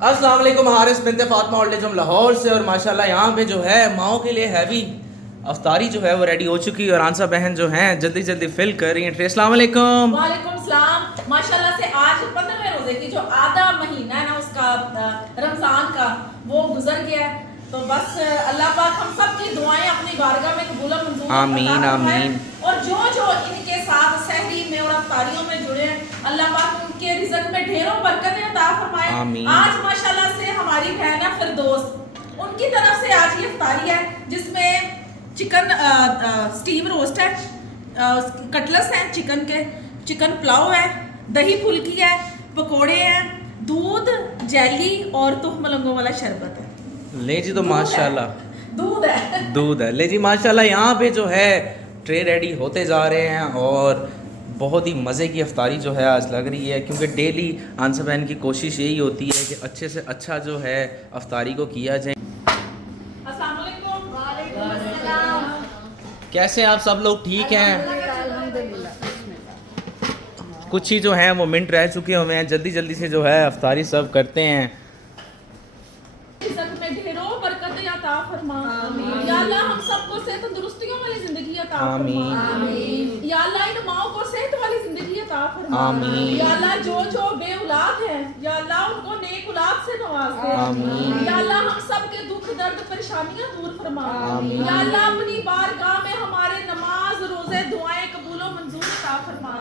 السلام علیکم، حارث بنت فاطمہ اولڈ لاہور سے، اور ماشاءاللہ یہاں پہ جو ہے ماؤں کے لیے ہیوی افطاری جو ہے وہ ریڈی ہو چکی ہے، اور آنسا بہن جو ہیں جلدی جلدی فل کر رہی ہیں. السلام علیکم. وعلیکم السلام. ماشاءاللہ سے آج 15ویں روزے کی جو آدھا مہینہ ہے نا اس کا رمضان کا وہ گزر گیا ہے. تو بس اللہ پاک ہم سب کی دعائیں اپنی بارگاہ میں قبول و منظور آمین آمین. اور جو ان کے ساتھ سحری میں اور افطاریوں میں جڑے ہیں اللہ پاک ان کے رزق میں ڈھیروں برکتیں عطا فرمائے. آج ماشاءاللہ سے ہماری بہن ہے فردوس، ان کی طرف سے آج یہ افطاری ہے جس میں چکن سٹیم روسٹ ہے، کٹلس ہیں چکن کے، چکن پلاؤ ہے، دہی پھلکی ہے، پکوڑے ہیں، دودھ، جیلی اور تخم ملنگوں والا شربت ہے. لے جی تو ماشاءاللہ دودھ ہے. لے جی ماشاءاللہ یہاں پہ جو ہے ٹرے ریڈی ہوتے جا رہے ہیں، اور بہت ہی مزے کی افطاری جو ہے آج لگ رہی ہے، کیونکہ ڈیلی آنسا بہن کی کوشش یہی ہوتی ہے کہ اچھے سے اچھا جو ہے افطاری کو کیا جائے. السلام علیکم. وعلیکم السلام. کیسے آپ سب لوگ ٹھیک ہیں؟ کچھ ہی جو ہیں وہ منٹ رہ چکے ہوئے ہیں، جلدی جلدی سے جو ہے افطاری سب کرتے ہیں. یا اللہ ہم سب کو صحت تندرستیوں والی زندگی عطا فرما. یا اللہ ان ماؤں کو صحت والی زندگی عطا فرما. یا اللہ جو بے اولاد ہیں یا اللہ ان کو نیک اولاد سے نواز دے. یا اللہ ہم سب کے دکھ درد پریشانیاں دور فرما. یا اللہ اپنی بارگاہ میں ہمارے نماز روزے دعائیں قبول و منظور عطا فرما.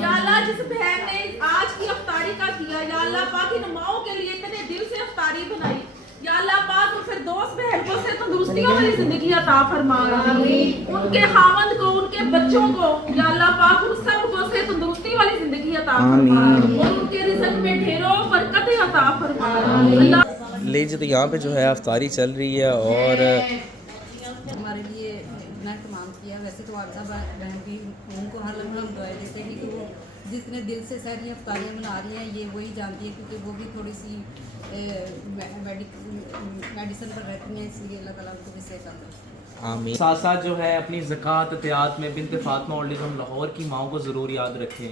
یا اللہ جس بہن نے آج کی افطاری کا کیا، یا اللہ پاک ان ماؤں کے لیے اتنے دل سے افطاری بنائی، یا اللہ پاک پھر دوست بہن کو سے تندرستیوں والی زندگی عطا فرما. ان کے خاوند کو، ان کے بچوں کو، یا اللہ پاک ان سب کو سے تندرستی والی زندگی عطا فرما، اور ان کے رزق میں ڈھیروں برکتیں عطا فرما. اللہ لے جی تو یہاں پہ جو ہے افطاری چل رہی ہے، اور ہمارے لیے اتنا اہتمام کیا. ویسے تو عارضہ بہن بھی ان کو ہر لمحہ ہم دعائیں دیتے ہیں کہ وہ جتنے دل سے سحری افطاریاں بنا رہی ہیں یہ وہی جانتی ہے، کیونکہ وہ بھی تھوڑی سی میڈیسن پر رہتی ہیں، اس لیے اللہ تعالیٰ ان کو بھی صحت عطا کرے. آمین. ساتھ ساتھ جو ہے اپنی زکوٰۃ عطیات میں بنت فاطمہ اولڈ لاہور کی ماؤں کو ضرور یاد رکھیں.